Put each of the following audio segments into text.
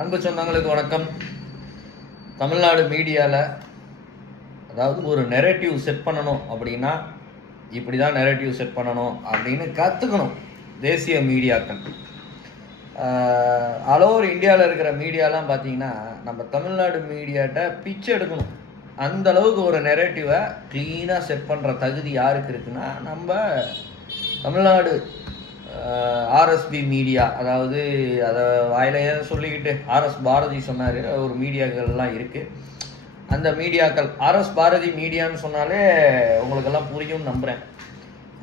அன்பு சொந்தங்களுக்கு வணக்கம். தமிழ்நாடு மீடியாவில் அதாவது ஒரு நெரேட்டிவ் செட் பண்ணணும் அப்படின்னா இப்படி தான் நெரேட்டிவ் செட் பண்ணணும் அப்படின்னு கற்றுக்கணும் தேசிய மீடியாக்கள். ஆல் ஓவர் இந்தியாவில் இருக்கிற மீடியாலாம் பார்த்தீங்கன்னா நம்ம தமிழ்நாடு மீடியாட்ட பிச்சை எடுக்கணும். அந்த அளவுக்கு ஒரு நெரேட்டிவை க்ளீனாக செட் பண்ணுற தகுதி யாருக்கு இருக்குன்னா நம்ம தமிழ்நாடு ஆர்எஸ்பி மீடியா, அதாவது அதை வாயிலையே சொல்லிக்கிட்டு ஆர்எஸ் பாரதி சொன்னார், ஒரு மீடியாக்கள்லாம் இருக்குது. அந்த மீடியாக்கள் ஆர்எஸ் பாரதி மீடியான்னு சொன்னாலே உங்களுக்கெல்லாம் புரியும்னு நம்புகிறேன்.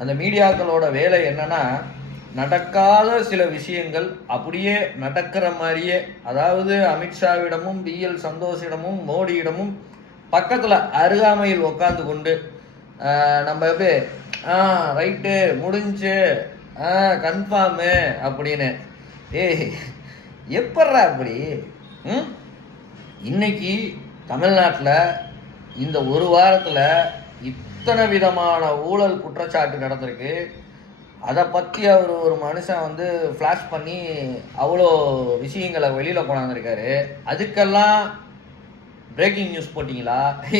அந்த மீடியாக்களோட வேலை என்னன்னா, நடக்காத சில விஷயங்கள் அப்படியே நடக்கிற மாதிரியே, அதாவது அமித்ஷாவிடமும் பிஎல் சந்தோஷிடமும் மோடியிடமும் பக்கத்தில் அருகாமையில் உட்காந்து கொண்டு நம்ம எப்படி ரைட்டு முடிஞ்சு கன்ஃபார்மு அப்படின்னு எப்பட்றா அப்படி? இன்னைக்கு தமிழ்நாட்டில் இந்த ஒரு வாரத்தில் இத்தனை விதமான ஊழல் குற்றச்சாட்டு நடந்திருக்கு. அதை பற்றி அவர் ஒரு மனுஷன் வந்து ஃப்ளாஷ் பண்ணி அவ்வளோ விஷயங்களை வெளியில் கொண்டாந்துருக்காரு. அதுக்கெல்லாம் பிரேக்கிங் நியூஸ் போட்டிங்களா,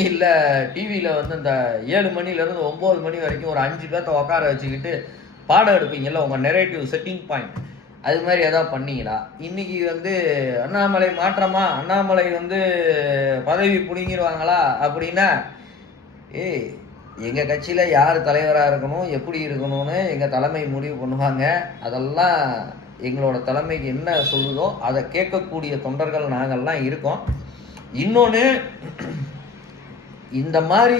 இல்லை டிவியில் வந்து இந்த 7 மணிலேருந்து 9 மணி வரைக்கும் ஒரு 5 பேர்த்த உட்கார வச்சுக்கிட்டு பாடம் எடுப்பீங்கள்ல, உங்கள் நெரேட்டிவ் செட்டிங் பாயிண்ட், அது மாதிரி எதாவது பண்ணீங்களா? இன்றைக்கி வந்து அண்ணாமலை மாற்றமா, அண்ணாமலை வந்து பதவி பிடிங்கிடுவாங்களா அப்படின்னா, எங்கள் கட்சியில் யார் தலைவராக இருக்கணும், எப்படி இருக்கணும்னு எங்கள் தலைமை முடிவு பண்ணுவாங்க. அதெல்லாம் எங்களோட தலைமைக்கு என்ன சொல்லுதோ அதை கேட்கக்கூடிய தொண்டர்கள் நாங்கள்லாம் இருக்கோம். இன்னொன்று, இந்த மாதிரி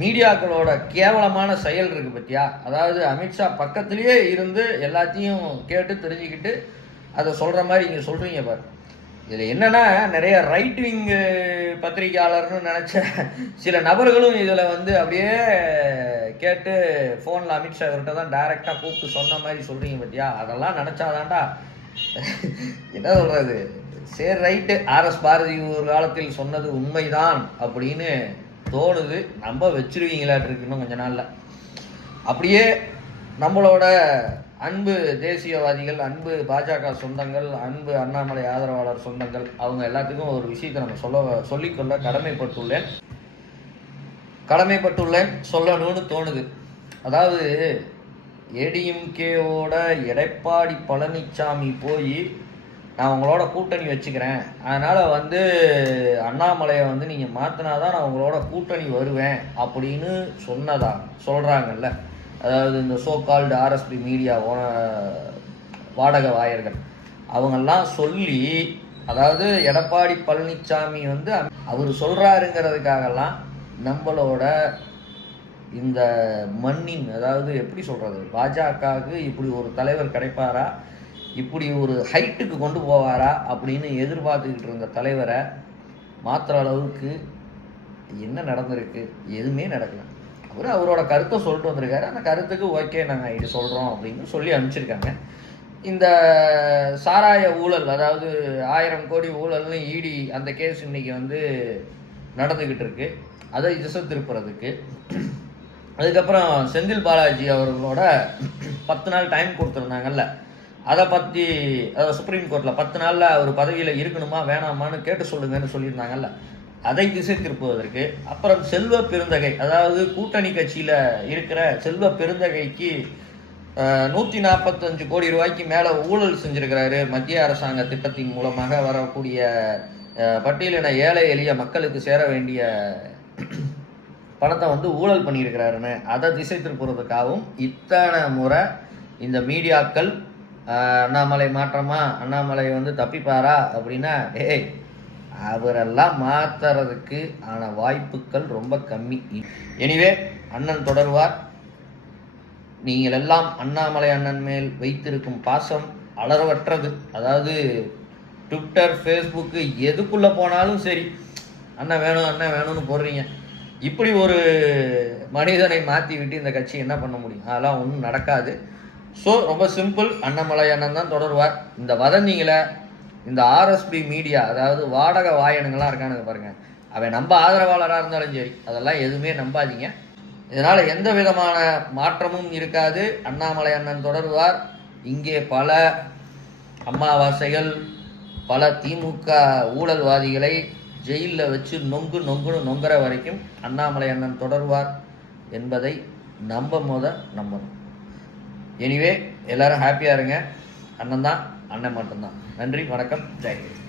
மீடியாக்களோட கேவலமான செயல் இருக்குது பற்றியா, அதாவது அமித்ஷா பக்கத்துலேயே இருந்து எல்லாத்தையும் கேட்டு தெரிஞ்சுக்கிட்டு அதை சொல்கிற மாதிரி இங்கே சொல்கிறீங்க பாரு. இதில் என்னென்னா, நிறைய ரைட் விங் பத்திரிகையாளர்னு நினச்ச சில நபர்களும் இதில் வந்து அப்படியே கேட்டு ஃபோனில் அமித்ஷா இவர்கிட்ட தான் டைரெக்டாக கூப்பிட்டு சொன்ன மாதிரி சொல்கிறீங்க பற்றியா. அதெல்லாம் நினச்சாதான்டா என்ன சொல்கிறது, சரி ரைட்டு, ஆர்எஸ் பாரதி ஒரு காலத்தில் சொன்னது உண்மைதான் அப்படின்னு தோணுது. நம்ப வச்சிருவீங்களாட்டு இன்னும் கொஞ்ச நாளில். அப்படியே நம்மளோட அன்பு தேசியவாதிகள், அன்பு பாஜக சொந்தங்கள், அன்பு அண்ணாமலை ஆதரவாளர் சொந்தங்கள், அவங்க எல்லாத்துக்கும் ஒரு விஷயத்தை நம்ம சொல்லிக்கொள்ள கடமைப்பட்டுள்ளேன் சொல்லணும்னு தோணுது. அதாவது ஏடிஎம்கேவோட எடப்பாடி பழனிசாமி போய் நான் உங்களோட கூட்டணி வச்சுக்கிறேன், அதனால் வந்து அண்ணாமலையை வந்து நீங்கள் மாற்றினாதான் நான் உங்களோட கூட்டணி வருவேன் அப்படின்னு சொல்கிறாங்கல்ல. அதாவது இந்த சோ கால்டு ஆர்எஸ்பி மீடியா வாடகை வாயர்கள் அவங்கெல்லாம் சொல்லி, அதாவது எடப்பாடி பழனிசாமி வந்து அவர் சொல்கிறாருங்கிறதுக்காகலாம் நம்மளோட இந்த மண்ணின், அதாவது எப்படி சொல்கிறது, பாஜகவுக்கு இப்படி ஒரு தலைவர் கிடைப்பாரா, இப்படி ஒரு ஹைட்டுக்கு கொண்டு போவாரா அப்படின்னு எதிர்பார்த்துக்கிட்டு இருந்த தலைவரை மாற்றுற அளவுக்கு என்ன நடந்திருக்கு? எதுவுமே நடக்கல. அவரோட கருத்தை சொல்லிட்டு வந்திருக்காரு. அந்த கருத்துக்கு ஓகே நாங்கள் இது சொல்கிறோம் அப்படின்னு சொல்லி அனுப்பிச்சிருக்காங்க. இந்த சாராய ஊழல், அதாவது 1000 கோடி ஊழல்னு இடி அந்த கேஸ் இன்னைக்கு வந்து நடந்துக்கிட்டு இருக்கு. அதை திசை திருப்புறதுக்கு அதுக்கப்புறம் செந்தில் பாலாஜி அவர்களோட 10 நாள் டைம் கொடுத்துருந்தாங்கல்ல, அதை பற்றி சுப்ரீம் கோர்ட்டில் 10 நாளில் அவர் பதவியில் இருக்கணுமா வேணாமான்னு கேட்டு சொல்லுங்கன்னு சொல்லியிருந்தாங்கல்ல, அதை திசை திருப்புவதற்கு. அப்புறம் செல்வ பெருந்தகை, அதாவது கூட்டணி கட்சியில் இருக்கிற செல்வ பெருந்தகைக்கு 145 கோடி ரூபாய்க்கு மேலே ஊழல் செஞ்சுருக்கிறாரு. மத்திய அரசாங்க திட்டத்தின் மூலமாக வரக்கூடிய பட்டியலின ஏழை எளிய மக்களுக்கு சேர வேண்டிய பணத்தை வந்து ஊழல் பண்ணியிருக்கிறாருன்னு அதை திசை திருப்புறதுக்காகவும் இத்தனை முறை இந்த மீடியாக்கள் அண்ணாமலை மாற்றமா, அண்ணாமலை வந்து தப்பிப்பாரா அப்படின்னா, அவரெல்லாம் மாற்றுறதுக்கு ஆன வாய்ப்புகள் ரொம்ப கம்மி. எனிவே, அண்ணன் தொடருவார். நீங்கள் எல்லாம் அண்ணாமலை அண்ணன் மேல் வைத்திருக்கும் பாசம் அளவற்றது. அதாவது ட்விட்டர், ஃபேஸ்புக்கு எதுக்குள்ளே போனாலும் சரி அண்ணன் வேணும்னு போடுறீங்க. இப்படி ஒரு மனிதனை மாற்றி விட்டு இந்த கட்சி என்ன பண்ண முடியும்? அதெல்லாம் ஒன்றும் நடக்காது. ஸோ ரொம்ப சிம்பிள், அண்ணாமலை அண்ணன் தான் தொடருவார். இந்த வதந்திங்களை இந்த ஆர்எஸ்பி மீடியா, அதாவது வாடகை வாயனுங்களாம் இருக்கானுங்க பாருங்கள், அவன் நம்ம ஆதரவாளராக இருந்தாலும் சரி அதெல்லாம் எதுவுமே நம்பாதீங்க. இதனால் எந்த விதமான மாற்றமும் இருக்காது. அண்ணாமலை அண்ணன் தொடருவார். இங்கே பல அமாவாசைகள், பல திமுக ஊழல்வாதிகளை ஜெயிலில் வச்சு நொங்குற வரைக்கும் அண்ணாமலை அண்ணன் தொடர்வார் என்பதை நம்பணும். எனிவே எல்லாரும் ஹாப்பியாக இருங்க. அண்ணன் தான், அண்ணன் மட்டும்தான். நன்றி, வணக்கம், ஜெய் ஹிந்த்.